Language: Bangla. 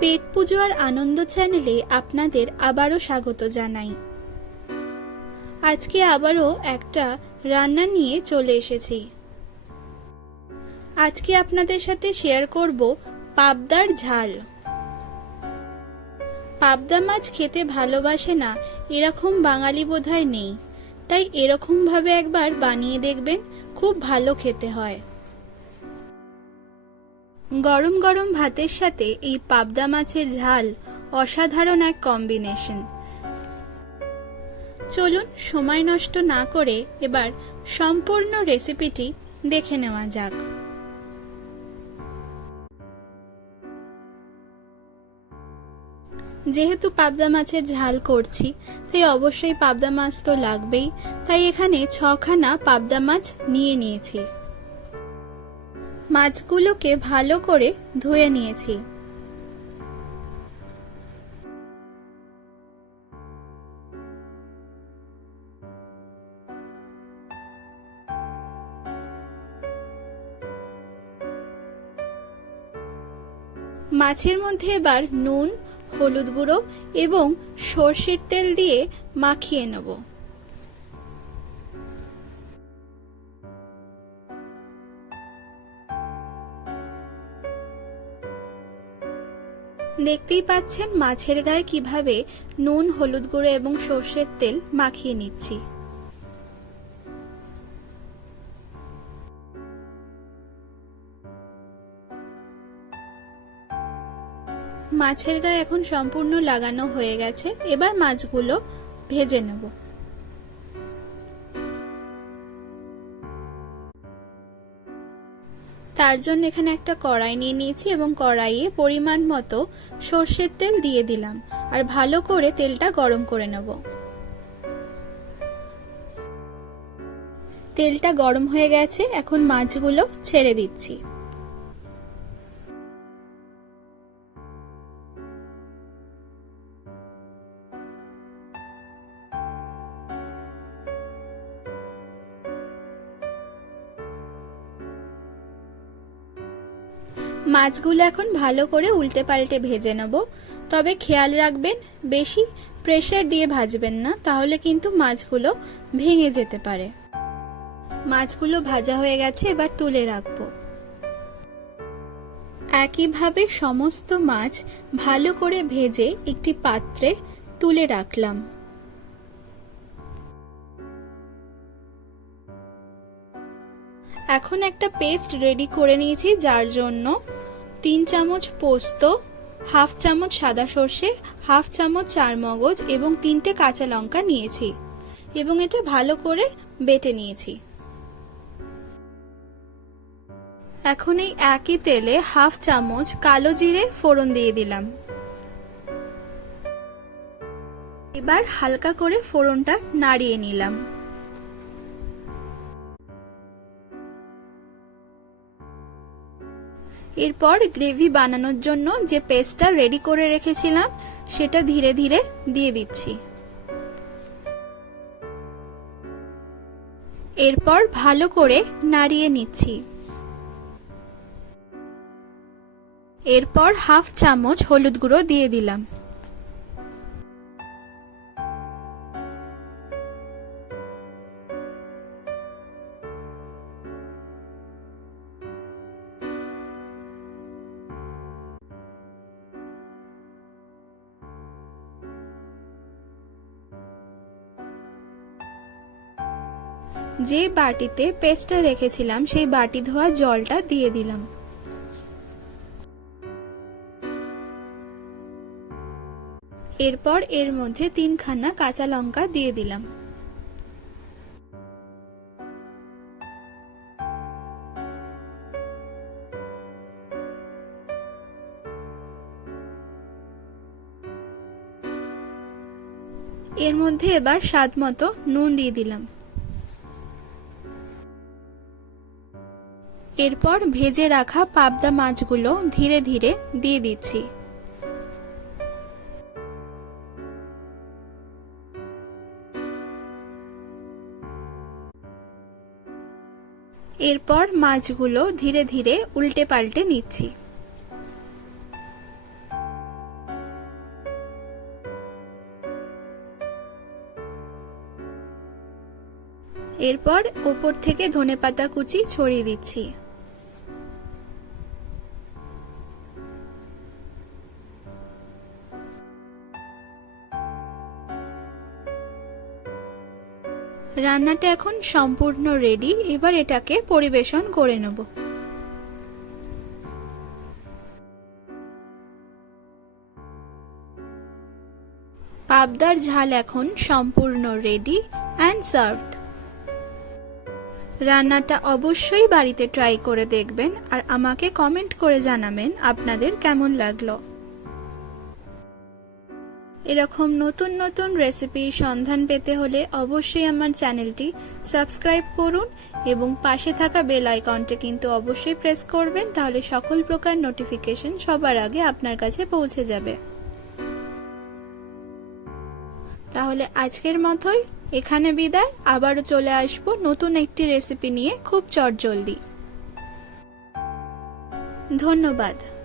পেট পুজো আর আনন্দ চ্যানেলে আপনাদের আবারও স্বাগত জানাই। আজকে আবারও একটা রান্না নিয়ে চলে এসেছি। আজকে আপনাদের সাথে শেয়ার করব পাবদার ঝাল। পাবদা মাছ খেতে ভালোবাসে না, এরকম বাঙালি বোধহয় নেই। তাই এরকমভাবে একবার বানিয়ে দেখবেন, খুব ভালো খেতে হয়। গরম গরম ভাতের সাথে এই পাবদা মাছের ঝাল অসাধারণ এক কম্বিনেশন চলুন সময় নষ্ট না করে এবার সম্পূর্ণ রেসিপিটি দেখে নেওয়া যাক। যেহেতু পাবদা মাছের ঝাল করছি, তাই অবশ্যই পাবদা মাছ তো লাগবেই, তাই এখানে ছখানা পাবদা মাছ নিয়ে নিয়েছি। মাছগুলোকে ভালো করে ধুয়ে নিয়েছি। মাছের মধ্যে এবার নুন, হলুদ গুঁড়ো এবং সর্ষের তেল দিয়ে মাখিয়ে নেব। দেখতেই পাচ্ছেন মাছের গায়ে কীভাবে নুন, হলুদ গুঁড়ো এবং সর্ষের তেল মাখিয়ে নিচ্ছি। মাছের গায়ে এখন সম্পূর্ণ লাগানো হয়ে গেছে। এবার মাছগুলো ভেজে নেব। তার জন্য এখানে একটা কড়াই নিয়ে নিয়েছি এবং কড়াইয়ে পরিমাণ মতো সর্ষের তেল দিয়ে দিলাম। আর ভালো করে তেলটা গরম করে নেব। তেলটা গরম হয়ে গেছে, এখন মাছগুলো ছেড়ে দিচ্ছি। মাছগুলো এখন ভালো করে উল্টে পাল্টে ভেজে নেব। তবে খেয়াল রাখবেন, বেশি প্রেশার দিয়ে ভাজবেন না, তাহলে কিন্তু মাছগুলো ভেঙে যেতে পারে। মাছগুলো ভাজা হয়ে গেছে, এবার তুলে রাখব। একইভাবে সমস্ত মাছ ভালো করে ভেজে একটি পাত্রে তুলে রাখলাম। এখন একটা পেস্ট রেডি করে নিয়েছি, যার জন্য তিন চামচ পোস্ত, হাফ চামচ সাদা সর্ষে, হাফ চামচ চার মগজ এবং তিনটে কাঁচা লঙ্কা নিয়েছি এবং এটা ভালো করে বেটে নিয়েছি। এখন এই একই তেলে হাফ চামচ কালো জিরে ফোড়ন দিয়ে দিলাম। এবার হালকা করে ফোড়নটা নাড়িয়ে নিলাম। এরপর গ্রেভি বানানোর জন্য যে পেস্টটা রেডি করে রেখেছিলাম, সেটা ধীরে ধীরে দিয়ে দিচ্ছি। এরপর ভালো করে নাড়িয়ে নিচ্ছি। এরপর হাফ চামচ হলুদ গুঁড়ো দিয়ে দিলাম। যে বাটিতে পেস্টটা রেখেছিলাম, সেই বাটি ধোয়া জলটা দিয়ে দিলাম। এরপর এর মধ্যে তিনখানা কাঁচা লঙ্কা দিয়ে দিলাম। এর মধ্যে এবার স্বাদ মতো নুন দিয়ে দিলাম। এরপর ভেজে রাখা পাবদা মাছগুলো ধীরে ধীরে দিয়ে দিচ্ছি। এরপর মাছগুলো ধীরে ধীরে উল্টে পাল্টে নিচ্ছি। এরপর ওপর থেকে ধনে পাতা কুচি ছড়িয়ে দিচ্ছি। রান্নাটা এখন সম্পূর্ণ রেডি এবার এটাকে পরিবেশন করে নেব। পাবদার ঝাল এখন সম্পূর্ণ রেডি অ্যান্ড সার্ভড রান্নাটা অবশ্যই বাড়িতে ট্রাই করে দেখবেন, আর আমাকে কমেন্ট করে জানাবেন আপনাদের কেমন লাগল। এরকম নতুন নতুন রেসিপির সন্ধান পেতে হলে অবশ্যই আমার চ্যানেলটি সাবস্ক্রাইব করুন এবং পাশে থাকা বেল আইকনটি কিন্তু অবশ্যই প্রেস করবেন, তাহলে সকল প্রকার নোটিফিকেশন সবার আগে আপনার কাছে পৌঁছে যাবে। তাহলে আজকের মতোই, এখানে বিদায়। আবারও চলে আসব নতুন একটি রেসিপি নিয়ে খুব চটজলদি। ধন্যবাদ।